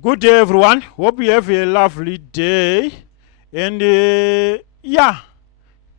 Good day, everyone. Hope you have a lovely day. And yeah,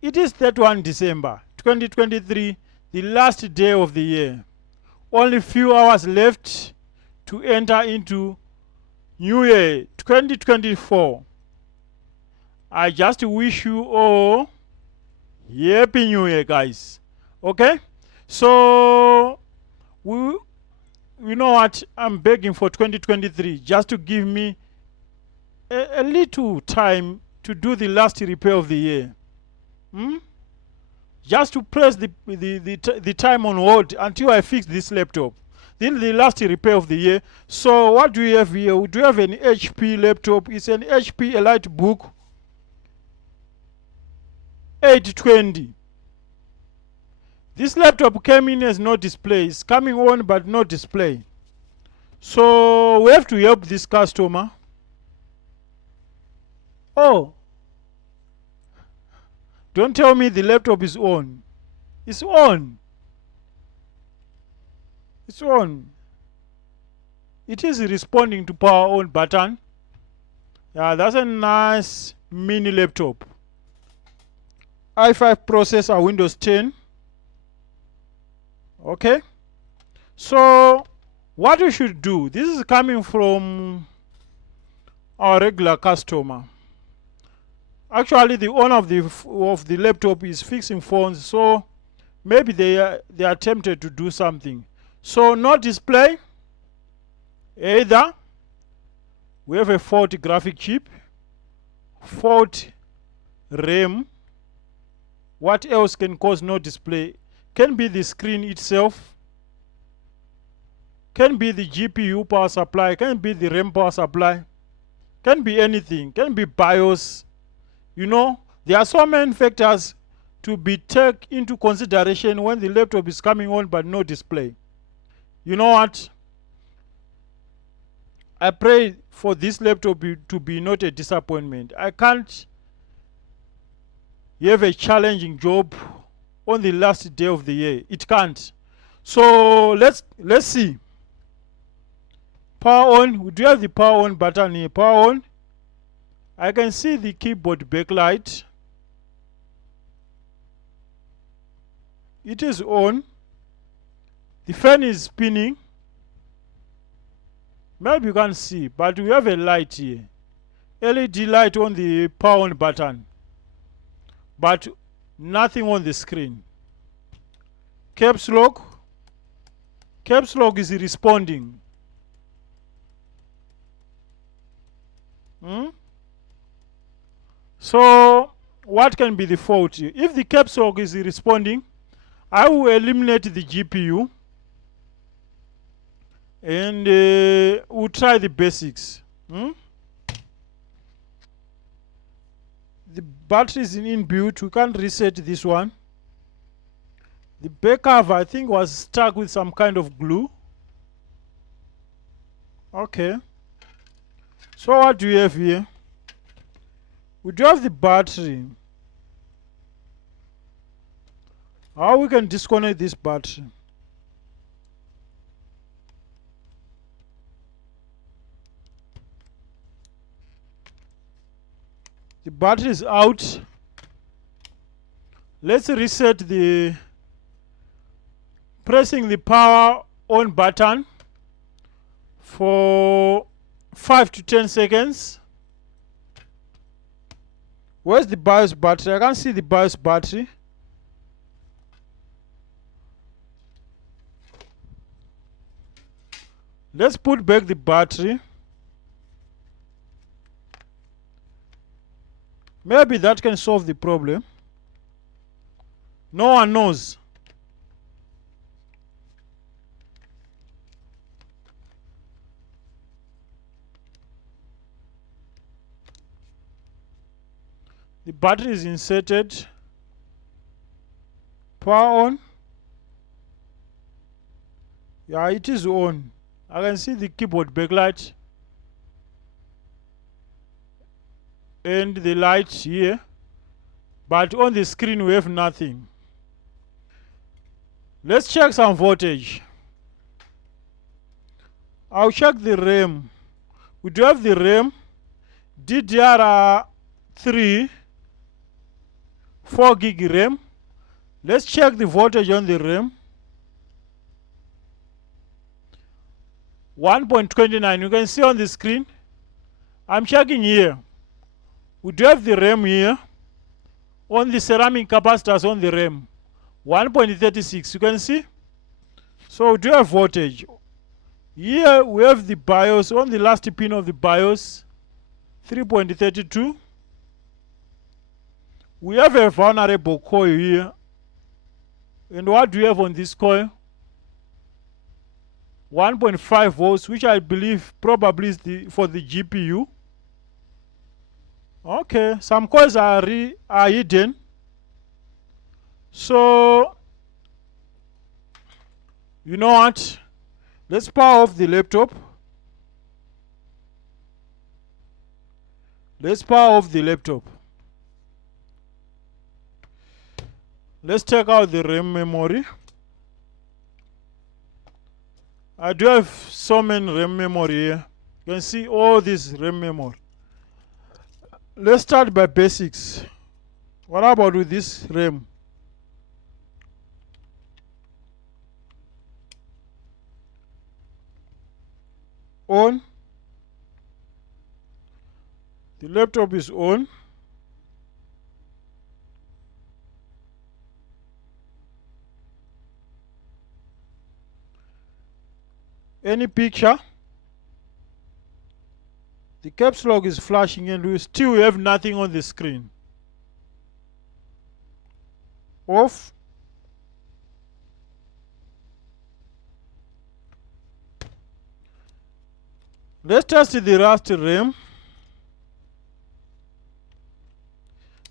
it is 31 December 2023, the last day of the year. Only few hours left to enter into New Year 2024. I just wish you all Happy New Year, guys. Okay? So, we you know what, I'm begging for 2023 just to give me a little time to do the last repair of the year. Just to press the time on hold until I fix this laptop. Then the last repair of the year. So what do we have here? We do have an HP laptop. It's an HP EliteBook 820. This laptop came in as no display. It's coming on but no display. So we have to help this customer. Oh, don't tell me the laptop is on. It's on. It's on. It is responding to power on button. Yeah, that's a nice mini laptop. i5 processor, Windows 10. Okay. So what we should do, this is coming from our regular customer. Actually, the owner of the laptop is fixing phones, so maybe they are tempted to do something. So no display. Either we have a faulty graphic chip, faulty RAM. What else can cause no display? Can be the screen itself, can be the GPU power supply, can be the RAM power supply, can be anything, can be BIOS. You know, there are so many factors to be taken into consideration when the laptop is coming on but no display. You know what? I pray for this laptop to be not a disappointment. I can't have a challenging job on the last day of the year. It can't. So let's see. Power on. We do have the power on button here. Power on. I can see the keyboard backlight. It is on. The fan is spinning. Maybe you can't see, but we have a light here. LED light on the power on button, but nothing on the screen. Caps lock. Caps lock is responding. So what can be the fault here? If the caps lock is responding, I will eliminate the GPU and we'll try the basics. The battery is inbuilt. We can't reset this one. The back cover, I think, was stuck with some kind of glue. Okay. So what do we have here? We do have the battery. How we can disconnect this battery? The battery is out. Let's reset the pressing the power on button for 5 to 10 seconds. Where's the BIOS battery? I can't see the BIOS battery. Let's put back the battery. Maybe that can solve the problem. No one knows. The battery is inserted. Power on. Yeah, it is on. I can see the keyboard backlight and the light here, but on the screen we have nothing. Let's check some voltage. I'll check the RAM. We do have the RAM, DDR3, 4 gig RAM. Let's check the voltage on the RAM. 1.29. You can see on the screen. I'm checking here. We do have the RAM here. On the ceramic capacitors on the RAM. 1.36. You can see. So we do have voltage. Here we have the BIOS. On the last pin of the BIOS. 3.32. We have a vulnerable coil here. And what do we have on this coil? 1.5 volts, which I believe probably is for the GPU. Okay, some coils are hidden. So, you know what? Let's power off the laptop. Let's power off the laptop. Let's take out the RAM memory. I do have so many RAM memory here. You can see all this RAM memory. Let's start by basics. What about with this RAM? On. The laptop is on. Any picture? The caps lock is flashing and we still have nothing on the screen. Off. Let's test the Rust RAM.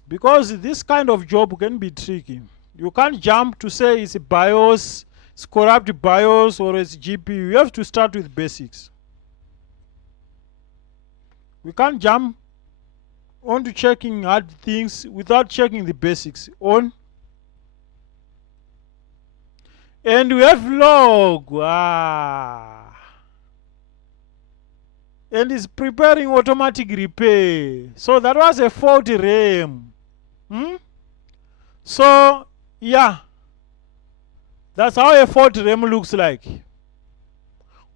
Because this kind of job can be tricky. You can't jump to say it's a BIOS, it's corrupt BIOS or it's GPU. You have to start with basics. We can't jump onto checking hard things without checking the basics. On. And we have log. And it's preparing automatic repair. So that was a faulty RAM. So, yeah. That's how a faulty RAM looks like.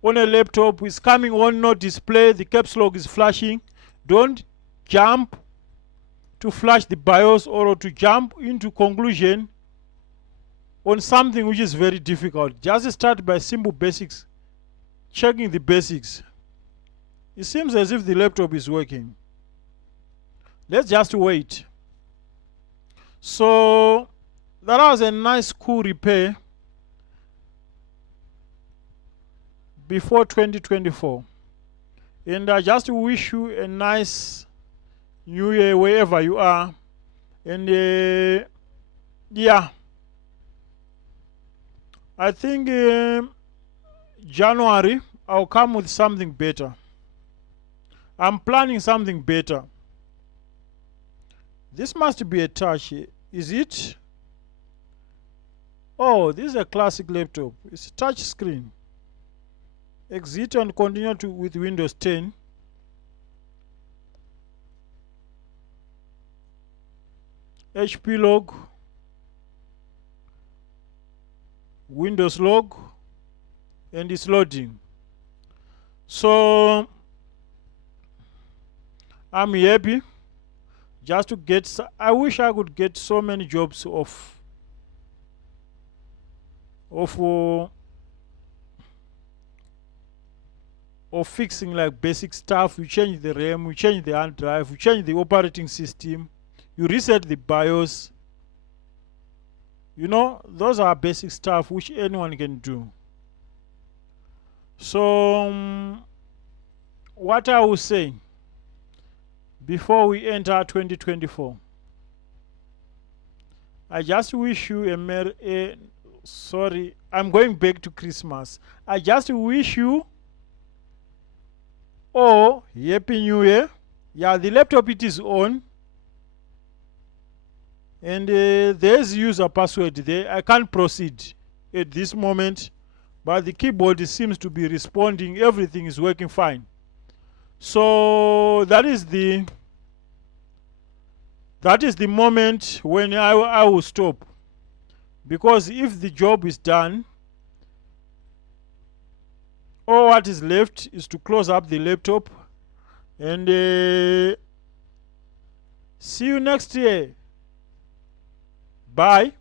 On a laptop, it's coming on no display, the caps lock is flashing. Don't jump to flash the BIOS or to jump into conclusion on something which is very difficult. Just start by simple basics, checking the basics. It seems as if the laptop is working. Let's just wait. So, that was a nice cool repair before 2024. And I just wish you a nice new year wherever you are. And yeah, I think January I'll come with something better. I'm planning something better. This must be a touch. Is it? Oh, this is a classic laptop. It's a touch screen. Exit and continue with Windows 10. HP log. Windows log. And it's loading. So I'm happy just to get. I wish I could get so many jobs of fixing like basic stuff. You change the RAM, you change the hard drive, you change the operating system, you reset the BIOS. You know, those are basic stuff which anyone can do. So what I will say before we enter 2024, I just wish you sorry, I'm going back to Christmas. I just wish you Happy New Year. Yeah, the laptop it is on. And there's user password there. I can't proceed at this moment. But the keyboard seems to be responding. Everything is working fine. So that is the moment when I will stop, because if the job is done, all what is left is to close up the laptop and see you next year. Bye.